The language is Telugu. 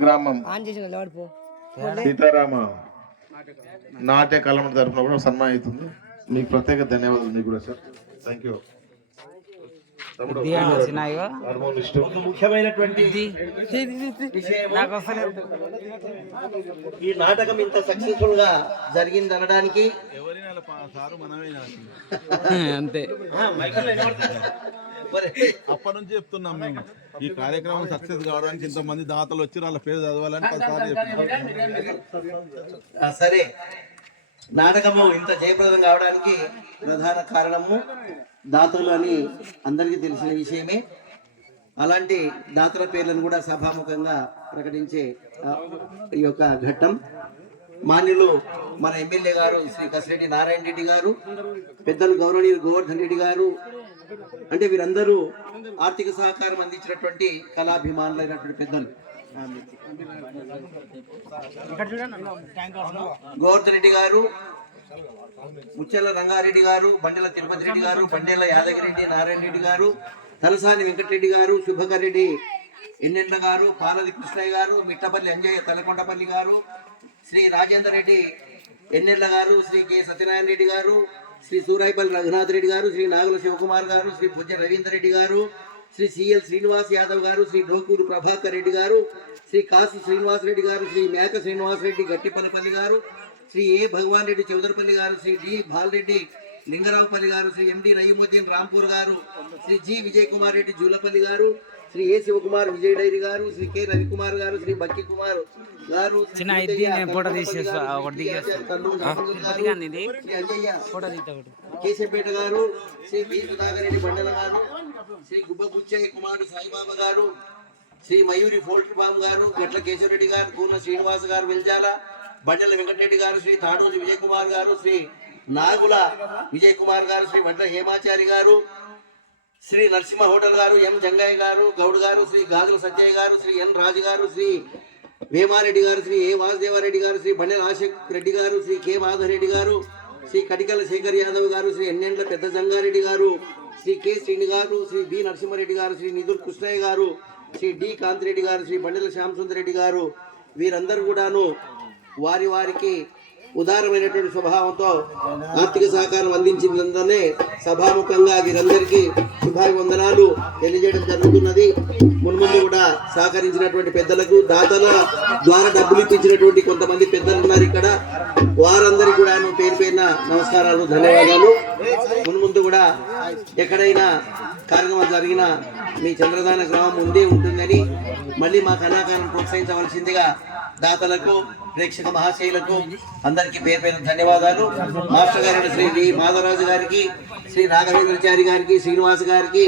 గ్రామం. ఆన్ చేసిన లోడ్ పో సీతారామ నాట్య కళమ తరఫున కూడా సన్మానం అవుతుంది. మీకు ప్రత్యేక ధన్యవాదాలు మీకు కూడా సార్ థ్యాంక్ యూ ముఖ్యమైనటువంటి ఈ నాటకం ఇంత సక్సెస్ఫుల్గా జరిగింది అనడానికి అంతే. అప్పటి నుంచి చెప్తున్నాం మేము. ఈ కార్యక్రమం సక్సెస్ కావడానికి ఇంతమంది దాతలు వచ్చి వాళ్ళ పేరు చదవాలని పదిసార్లు చెప్తున్నాం ఆ, సరే. నాటకము ఇంత జయప్రదం కావడానికి ప్రధాన కారణము దాతలు అని అందరికీ తెలిసిన విషయమే. అలాంటి దాతల పేర్లను కూడా సభాముఖంగా ప్రకటించే ఈ యొక్క ఘట్టం. మాన్యులు మన ఎమ్మెల్యే గారు శ్రీ కసిరెడ్డి నారాయణ రెడ్డి గారు పెద్దలు గౌరవనీయులు గోవర్ధన్ రెడ్డి గారు అంటే వీరందరూ ఆర్థిక సహకారం అందించినటువంటి కళాభిమానులైనటువంటి పెద్దలు. గోవర్ధన్ రెడ్డి గారు ముచ్చెల రంగారెడ్డి గారు బండెల తిరుపతి రెడ్డి గారు బండెల యాదగిరెడ్డి నారాయణ రెడ్డి గారు తలసాని వెంకటరెడ్డి గారు శుభకర్ రెడ్డి ఎన్నెండ్ల గారు పాలది కృష్ణయ్య గారు మిట్టపల్లి అంజయ్య తలకొండపల్లి గారు శ్రీ రాజేందర్ రెడ్డి ఎన్నెళ్ళ గారు శ్రీ కె సత్యనారాయణ రెడ్డి గారు శ్రీ సూరాయిపల్లి రఘునాథ్ రెడ్డి గారు శ్రీ నాగుల శివకుమార్ గారు శ్రీ భుజ రవీందర్ రెడ్డి గారు శ్రీ సిఎల్ శ్రీనివాస్ యాదవ్ గారు శ్రీ డోకూరు ప్రభాకర్ రెడ్డి గారు శ్రీ కాశీ శ్రీనివాస్ రెడ్డి గారు శ్రీ మేక శ్రీనివాస్ రెడ్డి గట్టిపల్లిపల్లి గారు శ్రీ ఏ భగవాన్ రెడ్డి చౌదరపల్లి గారు శ్రీ డి బాలరెడ్డి లింగరావుపల్లి గారు శ్రీ ఎండి రహీముద్దీన్ రాంపూర్ గారు శ్రీ జి విజయ్ కుమార్ రెడ్డి జూలపల్లి గారు శ్రీ ఏ శివకుమార్ విజయ్ డైరి గారు శ్రీ కె రవికుమార్ గారు శ్రీ బక్కి కుమార్ గారు చిన్న ఇది ఫోటో తీసేస్తా, గారు, ఒకటి కేశంపేట గారు శ్రీ బి సుధాకర్ రెడ్డి బండల గారు శ్రీ గుబ్బ బుచ్చయ్య కుమారుడు సాయిబాబా గారు శ్రీ మయూరి ఫోల్ట్రీ ఫామ్ గారు గట్ల కేశవరెడ్డి గారు కూన శ్రీనివాస్ గారు వెల్జాల బండల వెంకటరెడ్డి గారు శ్రీ తాడూరి విజయ్ కుమార్ గారు శ్రీ నాగుల విజయ్ కుమార్ గారు శ్రీ వడ్ల హేమాచారి గారు శ్రీ నరసింహ హోటల్ గారు ఎం జంగయ్య గారు గౌడ్ గారు శ్రీ గాజుల సత్యయ్య గారు శ్రీ ఎన్ రాజు గారు శ్రీ వేమారెడ్డి గారు శ్రీ ఏ వాసుదేవారెడ్డి గారు శ్రీ బండెల ఆశక్ రెడ్డి గారు శ్రీ కె మాధవరెడ్డి గారు శ్రీ కటికల శేఖర్ యాదవ్ గారు శ్రీ ఎన్నెండ్ల పెద్ద జంగారెడ్డి గారు శ్రీ కె శ్రీని గారు శ్రీ బి నరసింహారెడ్డి గారు శ్రీ నిధుల్ కృష్ణయ్య గారు శ్రీ డి కాంతిరెడ్డి గారు శ్రీ బండెల శ్యామసుందరెడ్డి గారు వీరందరూ కూడాను వారి వారికి ఉదారమైనటువంటి స్వభావంతో ఆర్థిక సహకారం అందించినందునే సభాముఖంగా వీరందరికీ శుభాభివందనాలు తెలియజేయడం జరుగుతున్నది. మున్ముందు కూడా సహకరించినటువంటి పెద్దలకు దాతల ద్వారా డబ్బులు ఇప్పించినటువంటి కొంతమంది పెద్దలు ఉన్నారు ఇక్కడ. వారందరికీ కూడా పేరు పేరున నమస్కారాలు ధన్యవాదాలు. మున్ముందు కూడా ఎక్కడైనా కార్యక్రమం జరిగిన మీ చంద్రదాన గ్రామం ముందే ఉంటుందని మళ్ళీ మా కళాకారులను ప్రోత్సహించవలసిందిగా దాతలకు ప్రేక్షక మహాశైలకు అందరికీ పేరు పేరు ధన్యవాదాలు. మాస్టర్ గారైన శ్రీ మాధవరాజు గారికి శ్రీ రాఘవేంద్రచారి గారికి శ్రీనివాస్ గారికి